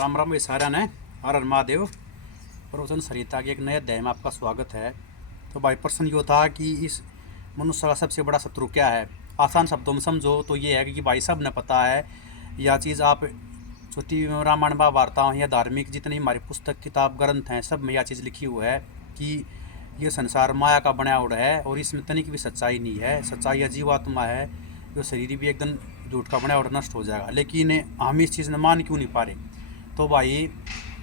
राम राम भाई सारा ने हर हर महादेव। प्रवचन सरिता के एक नए अध्याय में आपका स्वागत है। तो भाई प्रश्न यो था कि इस मनुष्य का सबसे बड़ा शत्रु क्या है। आसान शब्दों में समझो तो ये है कि भाई सब ने पता है यह चीज़। आप छोटी रामायण महाभारता या धार्मिक जितनी हमारी पुस्तक किताब ग्रंथ हैं सब में यह चीज़ लिखी हुई है कि ये संसार माया का बनावट है और इसमें तनिक भी सच्चाई नहीं है। सच्चाई जीवात्मा है, जो शरीर भी एकदम झूठ का बनावट नष्ट हो जाएगा। लेकिन हम इस चीज़ ने मान क्यों नहीं पा रहे। तो भाई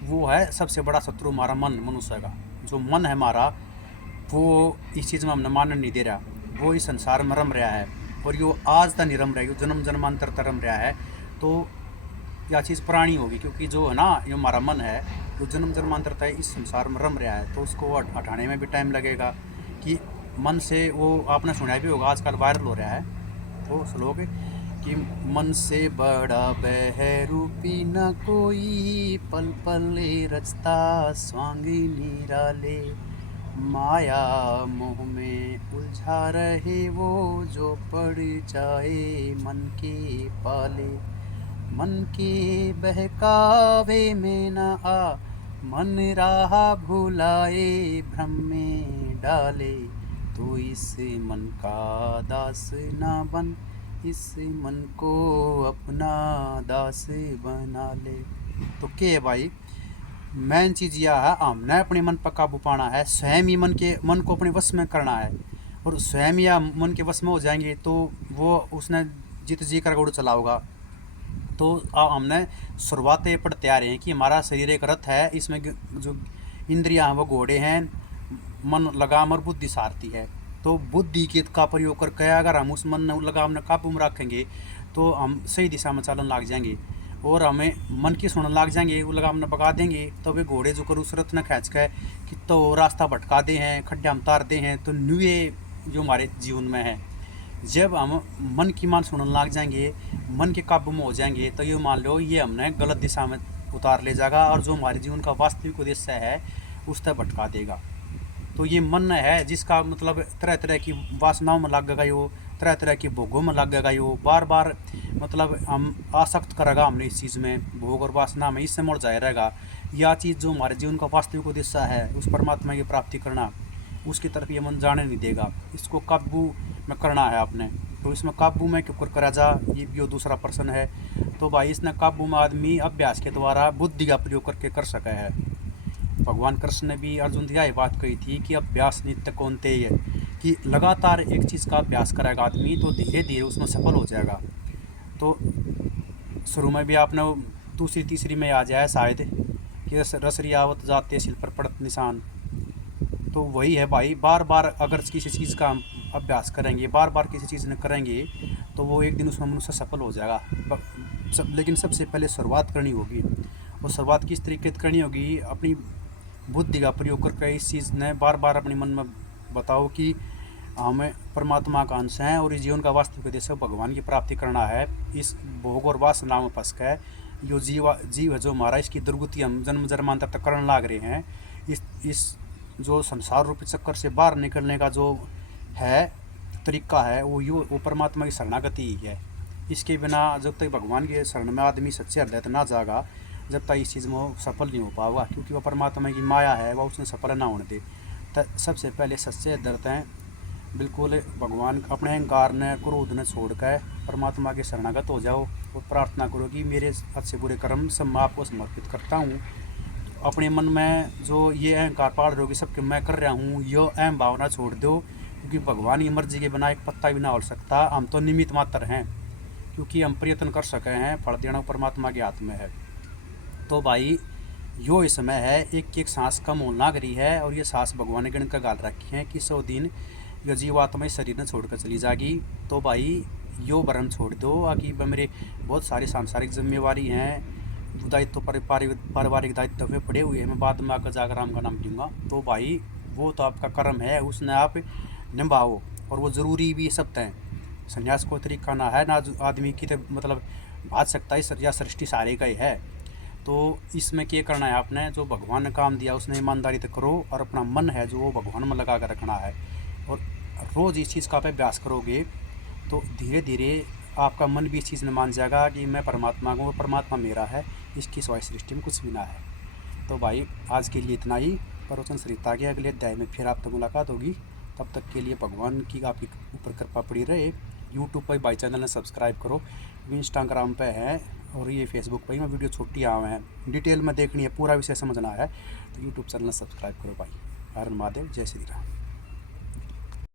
वो है सबसे बड़ा शत्रु हमारा मन, मनुष्य का जो मन है हमारा, वो इस चीज़ में हमने मानने नहीं दे रहा। वो इस संसार में रम रहा है और यो आज तक नहीं रम रहा है, जन्म जन्मांतर तक रम रहा है। तो यह चीज़ पुरानी होगी क्योंकि जो है ना ये हमारा मन है जो जन्म जन्मांतर तक इस संसार में रम रहा है, तो उसको हटाने में भी टाइम लगेगा। कि मन से वो आपने सुना भी होगा, आजकल वायरल हो रहा है वो श्लोक कि मन से बड़ा बहरूपी न कोई, पल पल रचता स्वांगी निराले, माया मोह में उलझा रहे वो, जो पड़ जाए मन के पाले। मन के बहकावे में न आ, मन राह भुलाए, भ्रम में डाले, तो इस मन का दास ना बन, इस मन को अपना दास बना ले। तो क्या भाई मेन चीज़ यह है, हमने अपने मन पर काबू पाना है। स्वयं ही मन को अपने वश में करना है। और स्वयं या मन के वश में हो जाएंगे तो वो उसने जित जी कर गोड़ चलाओगा। तो हमने शुरुआत पर तैयार हैं कि हमारा शरीर एक रथ है, इसमें जो इंद्रियां हैं वो घोड़े हैं, मन लगाम और बुद्धि सारथी है। तो बुद्धि का प्रयोग करके अगर हम उस मन लगाम ने काबू में रखेंगे तो हम सही दिशा में चलन लग जाएंगे। और हमें मन की सुनने लग जाएंगे, वो लगाम ने भगा देंगे। तो वे घोड़े जो कर उस रथ ने खींच के कि तो रास्ता भटका दे हैं, खड्डे हम तार दे हैं। तो न्यूए जो हमारे जीवन में है, जब हम मन की मान सुनने लग जाएंगे, मन के काबू में हो जाएंगे, तो ये मान लो ये हमने गलत दिशा में उतार ले जाएगा और जो हमारे जीवन का वास्तविक उद्देश्य है उस तक भटका देगा। तो ये मन है जिसका मतलब तरह तरह की वासनाओं में लग गई हो, तरह तरह की भोगों में लग गई हो, बार बार मतलब हम आसक्त करेगा हमने इस चीज़ में, भोग और वासना में, इससे मुड़ जाए रहेगा। यह चीज़ जो हमारे जीवन का वास्तविक उद्देश्य है उस परमात्मा की प्राप्ति करना, उसकी तरफ ये मन जाने नहीं देगा। इसको काबू में करना है आपने। तो इसमें काबू में क्यों करा जा, ये भी दूसरा प्रश्न है। तो भाई इसने काबू में आदमी अभ्यास के द्वारा बुद्धि का प्रयोग करके कर सका है। भगवान कृष्ण ने भी अर्जुन से यह बात कही थी कि अभ्यास नित्य कौन्तेय है, कि लगातार एक चीज़ का अभ्यास करेगा आदमी तो धीरे धीरे उसमें सफल हो जाएगा। तो शुरू में भी आपने दूसरी तीसरी में आ जाए शायद कि रसरियावत जाते शिल पर पड़त निशान। तो वही है भाई, बार बार अगर किसी चीज़ का हम अभ्यास करेंगे, बार बार किसी चीज़ ने करेंगे तो वो एक दिन उसमें मनुष्य सफल हो जाएगा। लेकिन सबसे पहले शुरुआत करनी होगी। और शुरुआत किस तरीके से करनी होगी, अपनी बुद्धि का प्रयोग करके इस चीज़ ने बार बार अपने मन में बताओ कि हमें परमात्मा का अंश है और इस जीवन का वास्तविक उद्देश्य भगवान की प्राप्ति करना है। इस भोग और वासना में फंस के जो जीव है जो हमारा, इसकी दुर्गति हम जन्म जन्मांतर तक करने लग रहे हैं। इस जो संसार रूपी चक्कर से बाहर निकलने का जो है तरीका है वो परमात्मा की शरणागति ही है। इसके बिना जब तक भगवान के शरण में आदमी सच्चे हृदय ना जाएगा, जब तक इस चीज़ में वो सफल नहीं हो पाएगा, क्योंकि वह परमात्मा की माया है, वह उसने सफल ना होने दे। तो सबसे पहले सच्चे हृदय हैं बिल्कुल भगवान अपने अहंकार ने क्रोध ने छोड़ कर परमात्मा के शरणागत हो जाओ और प्रार्थना करो कि मेरे अच्छे बुरे कर्म सब मैं आपको समर्पित करता हूँ। अपने मन में जो ये अहंकार पाड़ रहे हो कि सबके मैं कर रहा हूँ, ये अहम भावना छोड़ दो, क्योंकि भगवान की मर्जी के बिना एक पत्ता भी ना हो सकता। हम तो निमित्त मात्र हैं, क्योंकि हम प्रयत्न कर सके हैं, फल देना परमात्मा के हाथ में है। तो भाई यो इस समय है एक एक सांस कम होने लग रही है और ये सांस भगवान ने गण का गाल रखी है कि 100 दिन यो जीवात्मा इस शरीर ने छोड़कर चली जाएगी। तो भाई यो भ्रम छोड़ दो आगे मेरे बहुत सारी सांसारिक जिम्मेवारी हैं, दायित्व पारिवारिक दायित्व में पड़े हुए हैं, मैं बाद में आकर जाकर राम का नाम लूँगा। तो भाई वो तो आपका कर्म है, उसने आप निभाओ और वो ज़रूरी भी सब तय। संन्यास कोई तरीका ना है ना आदमी की तो मतलब बात सकता है या सृष्टि सारे का ही है। तो इसमें क्या करना है आपने, जो भगवान ने काम दिया उसने ईमानदारी से करो और अपना मन है जो वो भगवान में लगा कर रखना है। और रोज़ इस चीज़ का आप अभ्यास करोगे तो धीरे धीरे आपका मन भी इस चीज़ में मान जाएगा कि मैं परमात्मा को, परमात्मा मेरा है। इसकी सिवाय सृष्टि में कुछ भी ना है। तो भाई आज के लिए इतना ही। प्रवचन सरिता के अगले अध्याय में फिर आपसे मुलाकात होगी। तब तक के लिए भगवान की आपकी ऊपर कृपा पड़ी रहे। यूट्यूब पर भाई चैनल ने सब्सक्राइब करो, इंस्टाग्राम पे है और ये फेसबुक पर ही मैं वीडियो छोटी आवे हैं। डिटेल में देखनी है, पूरा विषय समझना है तो यूट्यूब चैनल सब्सक्राइब करो भाई। हर हर महादेव, जय श्री राम।